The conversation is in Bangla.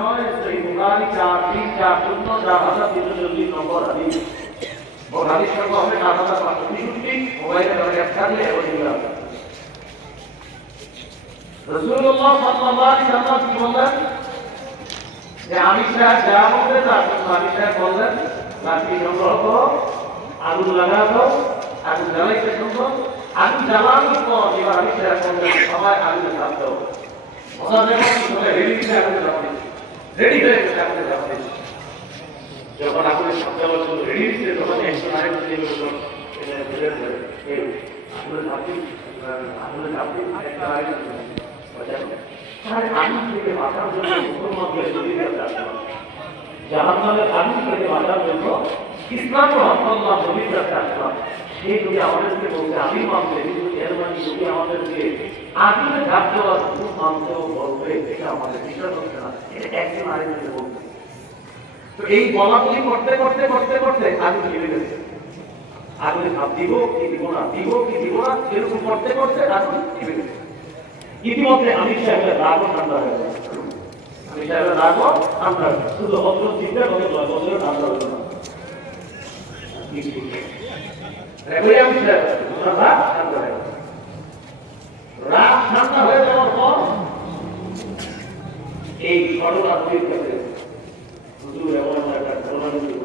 বিষয় সহিহ বুখারী 4340 নম্বর হাদিস হাদিস সংখ্যা হবে 7563 মোবাইলে ধরে রাখলে ওইগুলো রাসূলুল্লাহ সাল্লাল্লাহু আলাইহি ওয়াসাল্লাম কি বলেন যে আমি সাহেব যা বলতে তার আমি সাহেব বললেন লাঠি সংগ্রহ করো আগুন লাগাও আগুন জ্বালাইতে শুনবো আগুন জ্বালানোর পর এবার আমি সাহেব বললেন সবাই আগুনে থাকতে হবে রেডি হয়ে গেছে আগুনে যাবে যখন আগুনের শব্দ হচ্ছিল রেডি হচ্ছে তখন একজন আরেকজন আগুন থেকে বাঁচার জন্য জাহান্নামের আগুন থেকে বাঁচার জন্য ইসলাম রহমাতুল্লাহ নবীর কাছে আসলাম সে যদি আমাদেরকে বলতে আমি মানতে কিন্তু এর মানে যদি আমাদেরকে আগুনে ঝাঁপ দেওয়ার হুকুম মানতেও বলবে এটা আমাদের বিশ্বাস হচ্ছে না এটা একজন আরেকজনকে বলবে তো এই বলাবলি করতে করতে করতে করতে আগুন লেগে গেছে আগুনে ঝাঁপ দিব কি দিব না এরকম করতে করতে আগুন লেগে গেছে ইতিমধ্যে আমি সাহেবের রাগও ঠান্ডা হয়ে গেছে আমি সাহেবের রাগও ঠান্ডা হয়ে গেছে শুধু হজরত চিন্তা করে বছর ঠান্ডা হয়ে গেল রাগ ঠান্ডা হয়ে যাওয়ার পর এই ঘটনা হুজুর এমন একটা ঘটনা